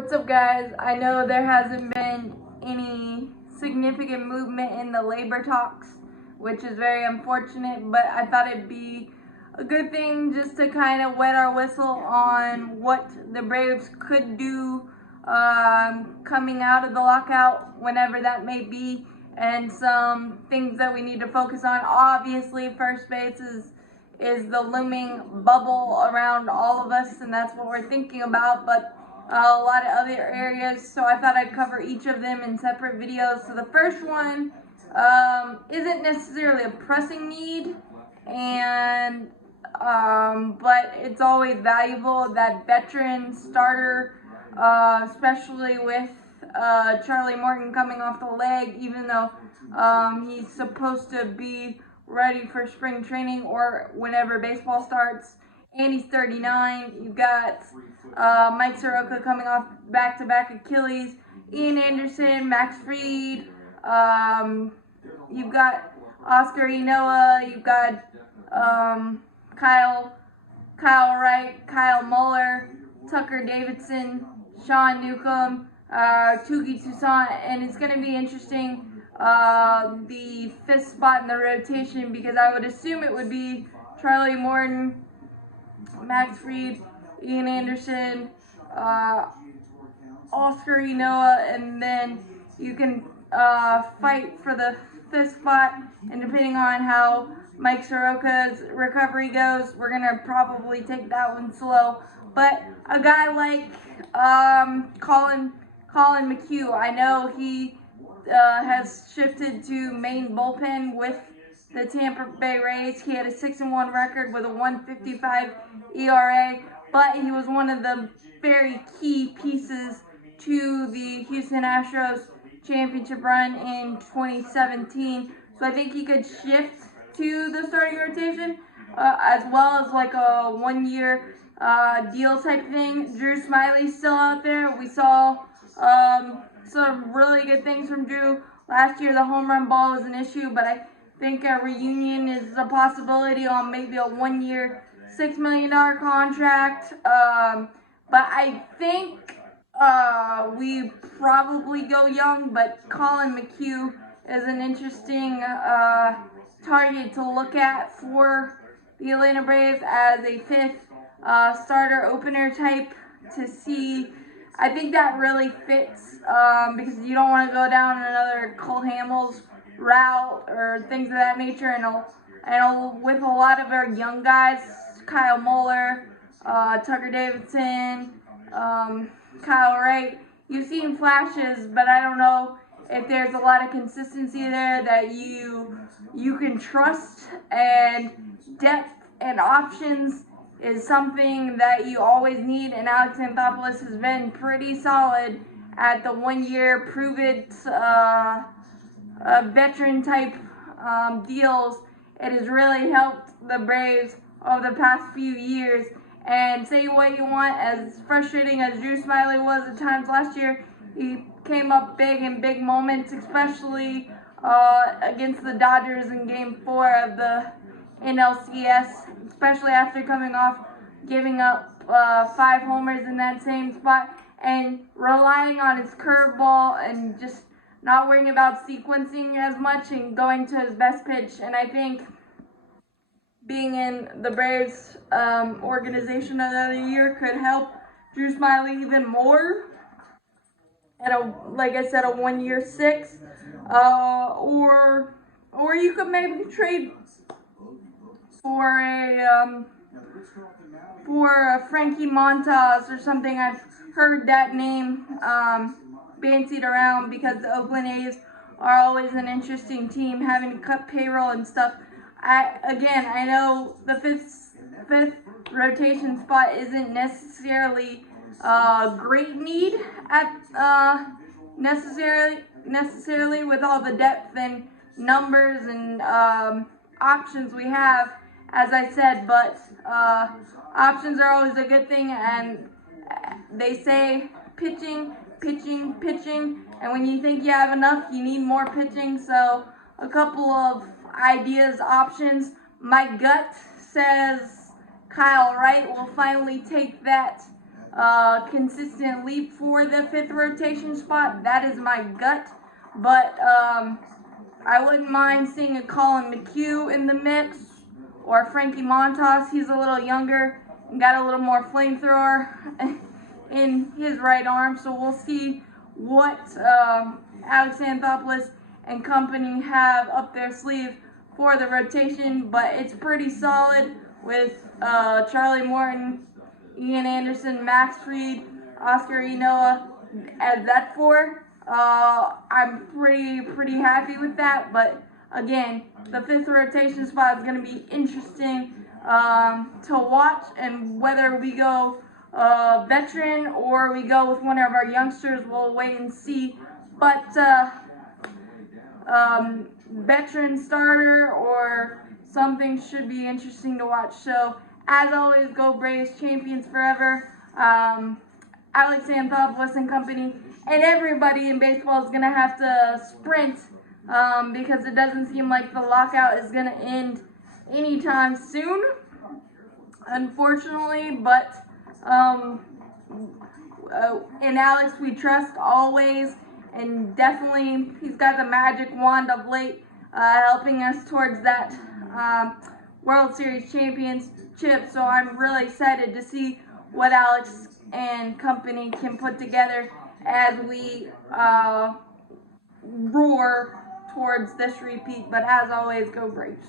What's up, guys? I know there hasn't been any significant movement in the labor talks, which is very unfortunate, but I thought it'd be a good thing just to kind of wet our whistle on what the Braves could do coming out of the lockout, whenever that may be, and some things that we need to focus on. Obviously, first base is the looming bubble around all of us, and that's what we're thinking about, but a lot of other areas, so I thought I'd cover each of them in separate videos. So the first one isn't necessarily a pressing need, and but it's always valuable, that veteran starter, especially with Charlie Morton coming off the leg, even though he's supposed to be ready for spring training or whenever baseball starts, and he's 39. You've got Mike Soroka coming off back-to-back Achilles, Ian Anderson, Max Fried, you've got Oscar Inoa, you've got Kyle Wright, Kyle Muller, Tucker Davidson, Sean Newcomb, Touki Toussaint, and it's going to be interesting, the fifth spot in the rotation, because I would assume it would be Charlie Morton, Max Fried, Ian Anderson, Oscar Inoa, and then you can fight for the fifth spot, and depending on how Mike Soroka's recovery goes, we're going to probably take that one slow. But a guy like Colin McHugh, I know he has shifted to main bullpen with the Tampa Bay Rays. He had a 6-1 record with a 1.55 ERA, but he was one of the very key pieces to the Houston Astros championship run in 2017. So I think he could shift to the starting rotation, as well as like a one-year deal type thing. Drew Smyly's still out there. We saw some really good things from Drew last year. The home run ball was an issue, but I think a reunion is a possibility on maybe a one-year, $6 million contract. But I think we probably go young, but Colin McHugh is an interesting target to look at for the Atlanta Braves as a fifth starter opener type to see. I think that really fits because you don't want to go down another Cole Hamels route or things of that nature, and with a lot of our young guys, Kyle Muller, Tucker Davidson, Kyle Wright, you've seen flashes, but I don't know if there's a lot of consistency there that you can trust, and depth and options is something that you always need, and Alex Anthopoulos has been pretty solid at the one-year prove-it veteran type deals. It has really helped the Braves over the past few years. And say what you want, as frustrating as Drew Smyly was at times last year, he came up big in big moments, especially against the Dodgers in Game 4 of the NLCS, especially after coming off giving up 5 homers in that same spot, and relying on his curveball and just not worrying about sequencing as much and going to his best pitch. And I think being in the Braves organization another year could help Drew Smyly even more. And like I said, a one-year 6, or you could maybe trade for a Frankie Montas or something. I've heard that name bandied around because the Oakland A's are always an interesting team, having to cut payroll and stuff. I know the fifth rotation spot isn't necessarily a great need at necessarily with all the depth and numbers and options we have, as I said, but options are always a good thing, and they say pitching, and when you think you have enough, you need more pitching. So a couple of ideas, options. My gut says Kyle Wright will finally take that consistent leap for the 5th rotation spot. That is my gut, but I wouldn't mind seeing a Colin McHugh in the mix, or Frankie Montas. He's a little younger and got a little more flamethrower in his right arm, so we'll see what Alex Anthopoulos and company have up their sleeve for the rotation, but it's pretty solid with Charlie Morton, Ian Anderson, Max Fried, Oscar Enoa as that 4. I'm pretty happy with that, but again, the 5th rotation spot is going to be interesting to watch, and whether we go veteran or we go with one of our youngsters, we'll wait and see. But veteran starter or something should be interesting to watch. So as always, go Braves, champions forever. Alex Anthopoulos and company, and everybody in baseball is going to have to sprint because it doesn't seem like the lockout is going to end anytime soon, unfortunately. But in Alex we trust always, and definitely he's got the magic wand of late, helping us towards that World Series championship. So I'm really excited to see what Alex and company can put together as we roar towards this repeat. But as always, go Braves.